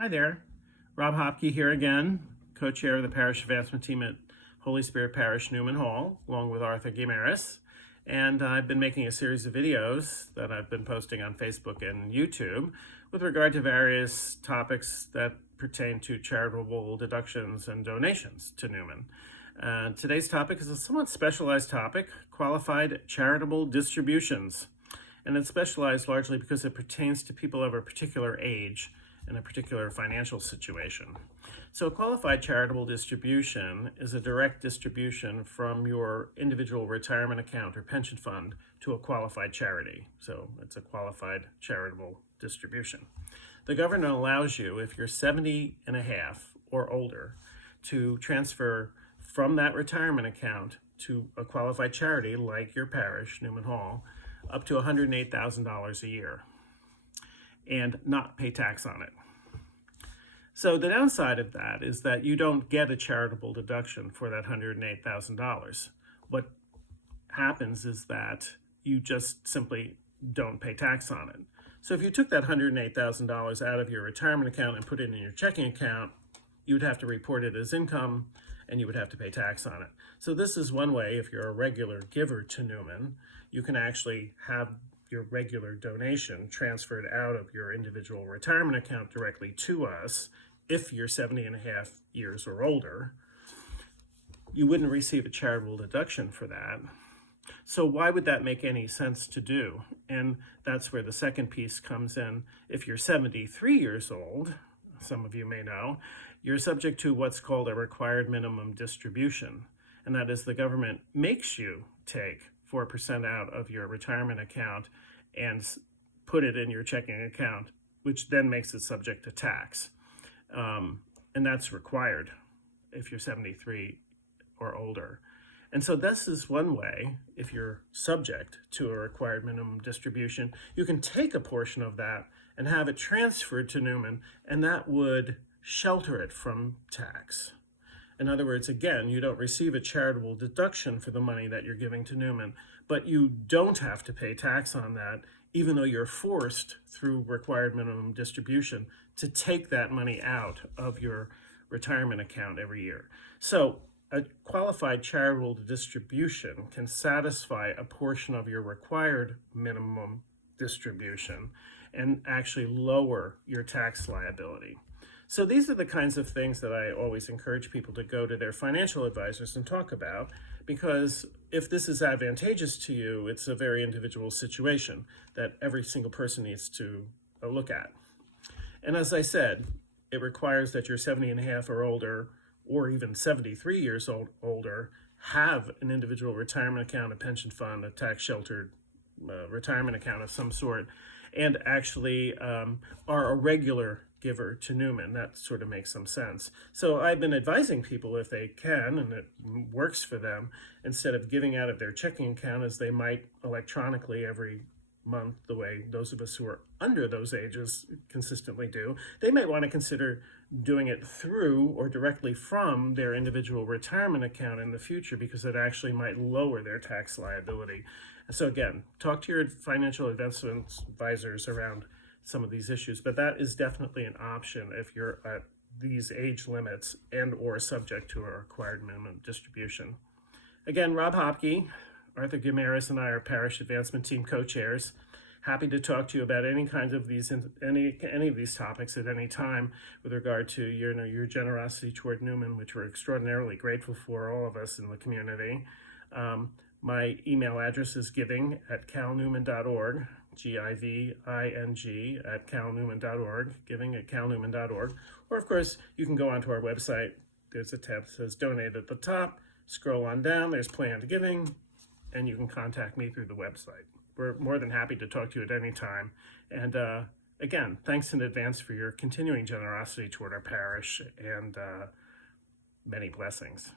Hi there, Rob Hopcke here again, co-chair of the Parish Advancement team at Holy Spirit Parish Newman-Hall, along with Hopcke. And I've been making a series of videos that I've been posting on Facebook and YouTube with regard to various topics that pertain to charitable deductions and donations to Newman. Today's topic is a somewhat specialized topic, Qualified Charitable Distributions. And it's specialized largely because it pertains to people of a particular age in a particular financial situation. So a qualified charitable distribution is a direct distribution from your individual retirement account or pension fund to a qualified charity. So it's a qualified charitable distribution. The government allows you, if you're 70 and a half or older, to transfer from that retirement account to a qualified charity like your parish, Newman-Hall, up to $108,000 a year and not pay tax on it. So the downside of that is that you don't get a charitable deduction for that $108,000. What happens is that you just simply don't pay tax on it. So if you took that $108,000 out of your retirement account and put it in your checking account, you would have to report it as income and you would have to pay tax on it. So this is one way, if you're a regular giver to Newman, you can actually have your regular donation transferred out of your individual retirement account directly to us. If you're 70 and a half years or older, you wouldn't receive a charitable deduction for that. So why would that make any sense to do? And that's where the second piece comes in. If you're 73 years old, some of you may know, you're subject to what's called a required minimum distribution. And that is the government makes you take 4% out of your retirement account and put it in your checking account, which then makes it subject to tax. And that's required if you're 73 or older. And so this is one way, if you're subject to a required minimum distribution, you can take a portion of that and have it transferred to Newman, and that would shelter it from tax. In other words, again, you don't receive a charitable deduction for the money that you're giving to Newman, but you don't have to pay tax on that, even though you're forced through required minimum distribution to take that money out of your retirement account every year. So a qualified charitable distribution can satisfy a portion of your required minimum distribution and actually lower your tax liability. So these are the kinds of things that I always encourage people to go to their financial advisors and talk about, because if this is advantageous to you, it's a very individual situation that every single person needs to look at. And as I said, it requires that you're 70 and a half or older, or even 73 years older, have an individual retirement account, a pension fund, a tax-sheltered retirement account of some sort, and actually are a regular giver to Newman. That sort of makes some sense. So I've been advising people, if they can, and it works for them, instead of giving out of their checking account as they might electronically every month, the way those of us who are under those ages consistently do, they might want to consider doing it through or directly from their individual retirement account in the future, because it actually might lower their tax liability. So again, talk to your financial investment advisors around some of these issues, but that is definitely an option if you're at these age limits and or subject to a required minimum distribution. Again, Rob Hopcke, Hopcke, and I are Parish Advancement Team co-chairs. Happy to talk to you about any kinds of these, any of these topics at any time with regard to your generosity toward Newman, which we're extraordinarily grateful for, all of us in the community. My email address is giving@calnewman.org, GIVING @calnewman.org, giving@calnewman.org. Or of course, you can go onto our website. There's a tab that says donate at the top. Scroll on down, there's planned giving, and you can contact me through the website. We're more than happy to talk to you at any time. And again, thanks in advance for your continuing generosity toward our parish, and many blessings.